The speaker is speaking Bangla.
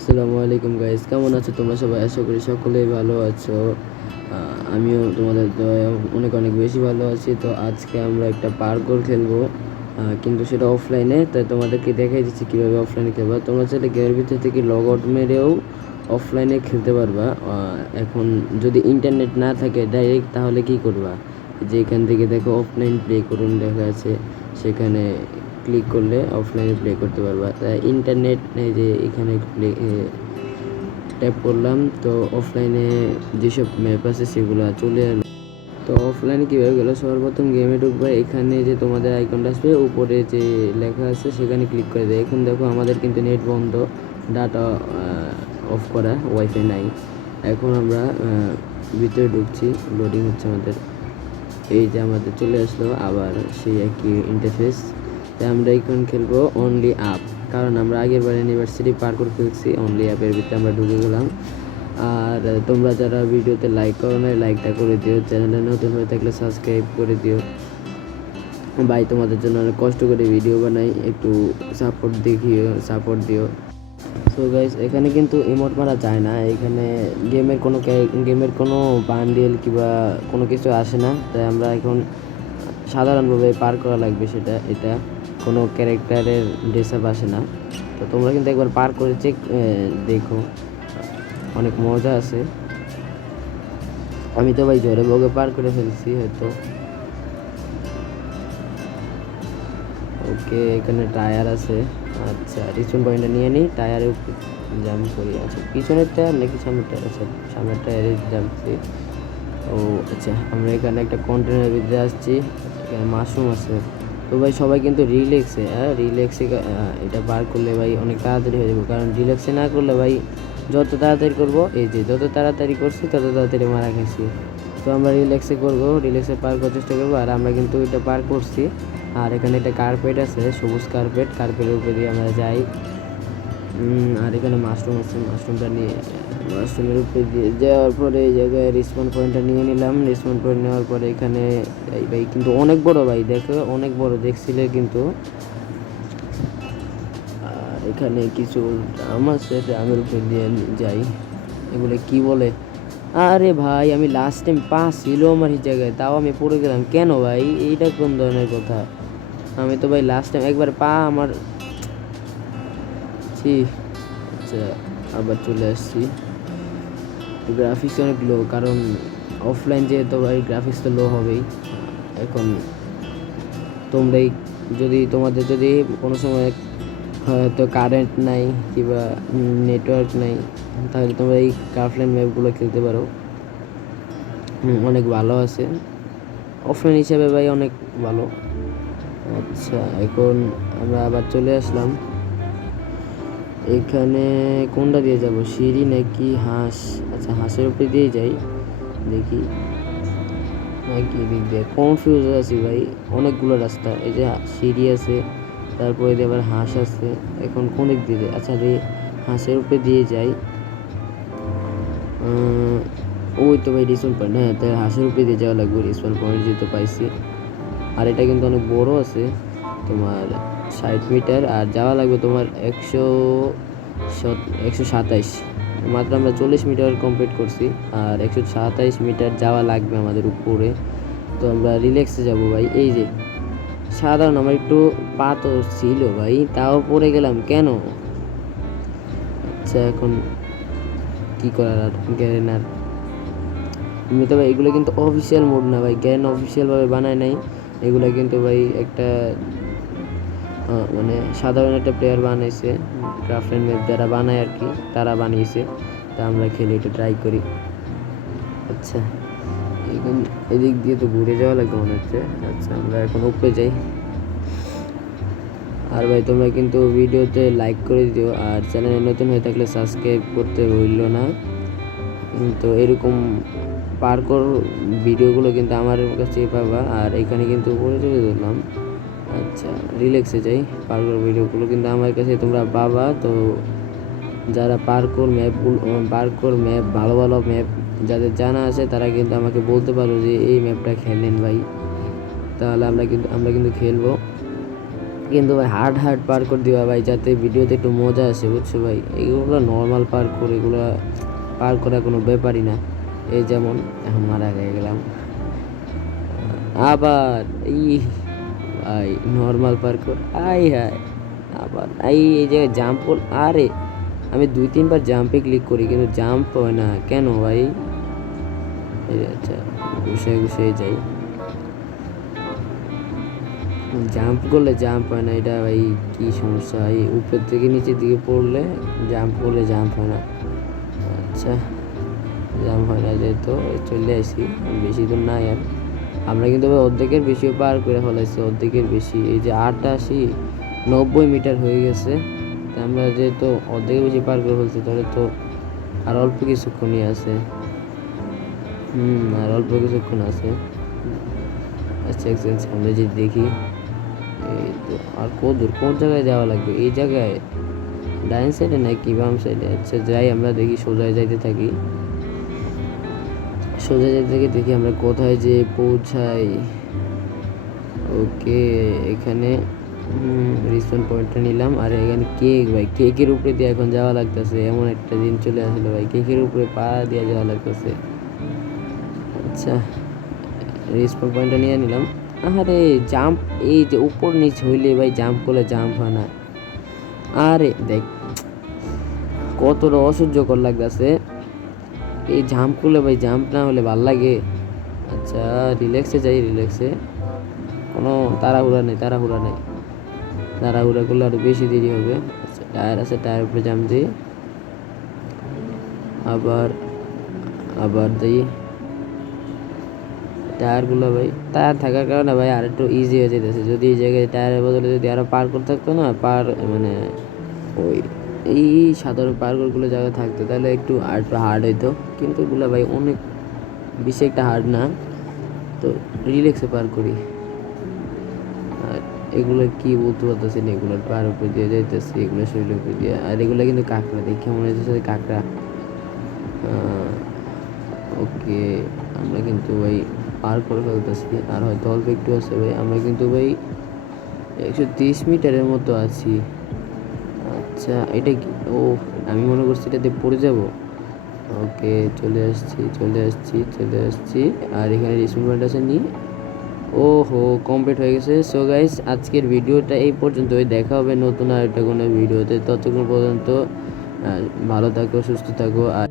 আসসালামু আলাইকুম গাইস, কেমন আছো তোমরা সবাই? আশা করি সকলেই ভালো আছো। আমিও তোমাদের দয়ায় অনেক অনেক বেশি ভালো আছি। তো আজকে আমরা একটা পার্কর খেলবো, কিন্তু সেটা অফলাইনে। তাই তোমাদেরকে দেখাই দিচ্ছি কীভাবে অফলাইনে খেলবা। তোমরা চাইলে গেমের ভিতর থেকে লগ আউট মেরেও অফলাইনে খেলতে পারবা। এখন যদি ইন্টারনেট না থাকে ডাইরেক্ট, তাহলে কি করবা? যে এখান থেকে দেখো অফলাইন প্লে করুন লেখা আছে, সেখানে ক্লিক করলে অফলাইনে প্লে করতে পারবা। তাই ইন্টারনেট এই যে এখানে প্লে ট্যাপ করলাম, তো অফলাইনে যেসব ম্যাপ আছে সেগুলো চলে এলো। তো অফলাইনে কীভাবে গেলো? সর্বপ্রথম গেমে ঢুকবে, এখানে যে তোমাদের আইকনটা আসবে উপরে যে লেখা আছে সেখানে ক্লিক করে দেয়। এখন দেখো আমাদের কিন্তু নেট বন্ধ, ডাটা অফ করা, ওয়াইফাই নাই। এখন আমরা ভিতরে ঢুকছি, লোডিং হচ্ছে আমাদের। এই যে আমাদের চলে আসলো আবার সেই একই ইন্টারফেস। তাই আমরা এখন খেলবো অনলি আপ, কারণ আমরা আগের বার ইউনিভার্সিটি পার্কর খেলছি। অনলি অ্যাপের ভিতরে আমরা ঢুকে গেলাম। আর তোমরা যারা ভিডিওতে লাইক করো না, লাইকটা করে দিও। চ্যানেলে নতুন হয়ে থাকলে সাবস্ক্রাইব করে দিও ভাই, তোমাদের জন্য অনেক কষ্ট করে ভিডিও বানাই, একটু সাপোর্ট দিও। সো গাইস, এখানে কিন্তু ইমোট মারা যায় না। এখানে গেমের কোনো বান্ডেল কিংবা কোনো কিছু আসে না। তাই আমরা এখন সাধারণভাবে পার করা লাগবে, এটা কোনো ক্যারেক্টারের ড্রেস আপ আসে না। তো তোমরা কিন্তু একবার পার করে দেখো, অনেক মজা আছে। আমি তো ভাই জোরে বগে পার করে ফেলছি হয়তো। ওকে, এখানে টায়ার আছে। আচ্ছা, রিসপন পয়েন্টটা নিয়ে নিই, টায়ারে জাম্প করি। আচ্ছা, পিছনের টায়ার নাকি সামনের টায়ার? আচ্ছা, সামনের টায়ারে জাম্পছি। ও আচ্ছা, আমরা এখানে একটা কন্টেনারের ভিতরে আসছি। এখানে মাশরুম আছে। তো ভাই সবাই কিন্তু রিল্যাক্সে এটা বার করলে ভাই অনেক তাড়াতাড়ি হয়ে যাবে, কারণ রিল্যাক্সে না করলে ভাই যত তাড়াতাড়ি করবো, এই যে যত তাড়াতাড়ি করছি তত তাড়াতাড়ি মারা খাইছি। তো আমরা রিল্যাক্সে করবো, রিল্যাক্সে পার করার চেষ্টা করবো। আর আমরা কিন্তু এটা পার করছি। আর এখানে একটা কার্পেট আছে, সবুজ কার্পেটের উপরে দিয়ে আমরা যাই। আর এখানে মাশরুম আছে, মাশরুমের উপরে দিয়ে যাওয়ার পরে এই জায়গায় রিসপন পয়েন্টটা নিয়ে নিলাম। রিসপন পয়েন্ট নেওয়ার পরে এখানে ভাই কিন্তু অনেক বড় ভাই, দেখো অনেক বড় দেখছিলে কিন্তু। আর এখানে কিছু ড্রাম আছে, ড্রামের উপরে দিয়ে যাই। এগুলো কি বলে? আরে ভাই, আমি লাস্ট টাইম পা ছিল আমার এই জায়গায়, তাও আমি পড়ে গেলাম কেন ভাই? এইটা কোন ধরনের কথা? আমি তো ভাই লাস্ট টাইম একবার পা আমার আচ্ছা, আবার চলে আসছি। গ্রাফিক্স অনেক লো, কারণ অফলাইন যেহেতু ভাই গ্রাফিক্স তো লো হবেই। এখন তোমাদের যদি কোনো সময় হয়তো কারেন্ট নাই কিংবা নেটওয়ার্ক নাই, তাহলে তোমরা এই অফলাইন ম্যাপগুলো খেলতে পারো। অনেক ভালো আছে অফলাইন হিসাবে ভাই, অনেক ভালো। আচ্ছা, এখন আমরা আবার চলে আসলাম। এখানে কোনটা দিয়ে যাব, সিঁড়ি নাকি হাঁস? আচ্ছা, হাঁসের উপরে দিয়ে যাই, দেখি নাকি দিক দিয়ে। কনফিউজ আছি ভাই, অনেকগুলো রাস্তা। এই যে সিঁড়ি আছে, তারপরে দিয়ে আবার হাঁস আছে। এখন কোন দিক দিয়ে যায়? আচ্ছা, হাঁসের উপরে দিয়ে যাই। ওই তো ভাই রিসপন পয়েন্ট। হ্যাঁ, তাই হাঁসের উপরে দিয়ে যাওয়া লাগবে, রিসপন পয়েন্ট যেহেতু পাইছি। আর এটা কিন্তু অনেক বড় আছে, তোমার 60 মিটার, আর যাওয়া লাগবে তোমার 127। মাত্র আমরা 40 মিটার কমপ্লিট করছি, আর 127 মিটার যাওয়া লাগবে আমাদের উপরে। তো আমরা রিল্যাক্সে যাব ভাই। এই যে সাধারণ আমার একটু পা তো ছিল ভাই, তাও পড়ে গেলাম কেন? আচ্ছা, এখন কি করার আর জ্ঞান আর। তো ভাই এগুলো কিন্তু অফিসিয়াল মোড না ভাই, জ্ঞান অফিসিয়ালভাবে বানায় নাই। এগুলো কিন্তু ভাই একটা মানে সাধারণ একটা প্লেয়ার বানাইছে, ক্রাফট ম্যাপ যারা বানায় আর কি, তারা বানিয়েছে। তা আমরা খেলে এটা ট্রাই করি। আচ্ছা, এখন এদিক দিয়ে তো ঘুরে যাওয়া লাগবে মনে হচ্ছে। আচ্ছা, আমরা এখন উপরে যাই। আর ভাই তোমরা কিন্তু ভিডিওতে লাইক করে দিও, আর চ্যানেলে নতুন হয়ে থাকলে সাবস্ক্রাইব করতে ভুললো না। তো এরকম পার্কর ভিডিওগুলো কিন্তু আমার কাছে পাবা। আর এখানে কিন্তু উপরে চলে দিলাম। আচ্ছা, রিল্যাক্সে যাই। পার্কর ভিডিওগুলো কিন্তু আমার কাছে তোমরা পাবা। তো যারা পার্কর ম্যাপ ভালো ভালো ম্যাপ যাদের জানা আছে, তারা কিন্তু আমাকে বলতে পারো যে এই ম্যাপটা খেলেন ভাই, তাহলে আমরা কিন্তু খেলবো। কিন্তু ভাই হার্ড হার্ড পার্কর দিবা ভাই, যাতে ভিডিওতে একটু মজা আসে, বুঝছো ভাই। এইগুলো নর্মাল পার্কর, এগুলো পার করা কোনো ব্যাপারই না। এই যেমন এখন মারা গিয়ে গেলাম আবার, ভাই নর্মাল পার্কর, হায় আবার এই জায়গায় জাম্প কর, আরে আমি 2-3 বার জাম্পে ক্লিক করি কিন্তু জাম্প হয় না কেন ভাই। আচ্ছা, ঘুষে যাই, জাম্প করলে জাম্প হয় না, এটা ভাই কি সমস্যা। এই উপর থেকে নিচের দিকে পড়লে জাম্প করলে জাম্প হয় না। আচ্ছা, জাম্প হয় না যেহেতু চলে আসি, বেশি দূর নাই আর। আমরা কিন্তু অর্ধেকের বেশিও পার করে ফেলাইছি, অর্ধেকের বেশি। এই যে 88-90 মিটার হয়ে গেছে, আমরা যেহেতু অর্ধেকের বেশি পার করে ফেলছি, তাহলে তো আর অল্প কিছুক্ষণই আছে। আর অল্প কিছুক্ষণ আছে। আচ্ছা, সামনে যে দেখি, এই তো আর কোন জায়গায় যাওয়া লাগবে, এই জায়গায় ডাইন সাইডে নাকি বাম সাইডে। আচ্ছা যাই, আমরা দেখি, সোজা যাইতে থাকি, দেখি আমরা কোথায় যে পৌঁছাই। ওকে, এখানে রিসপন পয়েন্টটা নিলাম। আর এখানে কেক, ভাই কেকের উপরে দিয়ে এখন যাওয়া লাগতেছে, এমন একটা দিন চলে আসলো ভাই, কেকের উপরে পা দিয়ে যাওয়া লাগতেছে। আচ্ছা, রিসপন পয়েন্টটা নিয়ে নিলাম। আরে জাম্প, এই যে উপর নিচ হইলে ভাই জাম্প করলে জাম্প হয় না। আরে দেখ কতটা অসহ্যকর লাগতেছে, এই জাম্প করলে ভাই জাম্প না হলে ভাল লাগে। আচ্ছা, রিল্যাক্সে যাই, রিল্যাক্সে, কোনো তাড়াহুড়া নেই, তাড়াহুড়া করলে আরও বেশি দেরি হবে। আচ্ছা, টায়ার আছে, টায়ার উপরে জাম্প দিই, আবার দিই টায়ারগুলো। ভাই টায়ার থাকার কারণে ভাই আর একটু ইজি হয়ে যেতেছে। যদি এই জায়গায় টায়ারের বদলে যদি আরও পার করতে থাকতো না, মানে ওই এই সাধারণ পার্করগুলো জায়গায় থাকতো, তাহলে একটু হার্ড হইতো। কিন্তু এগুলো ভাই অনেক বেশি একটা হার্ড না, তো রিল্যাক্সে পার করি। আর এগুলো কি বলতে পারতেছি না, এগুলো পার উপর দিয়ে যাইতেছি, এগুলো শরীরের উপর দিয়ে। আর এগুলো কিন্তু কাঁকড়া, দেখে মনে হচ্ছে কাঁকড়া। ওকে, আমরা কিন্তু ভাই পার করে ফেলতেছি, আর হয়তো অল্প একটু আছে ভাই। আমরা কিন্তু ভাই 130 মিটারের মতো আছি। আচ্ছা, এটা কি? ও, আমি মনে করছি এটাতে পড়ে যাব। ওকে, চলে আসছি। আর এখানে রিসিভমেন্ট আছে নি। ওহো, কমপ্লিট হয়ে গেছে। সো গাইস, আজকের ভিডিওটা এই পর্যন্তই। দেখা হবে নতুন আর একটা কোনো ভিডিওতে। ততক্ষণ পর্যন্ত ভালো থাকো, সুস্থ থাকো। আর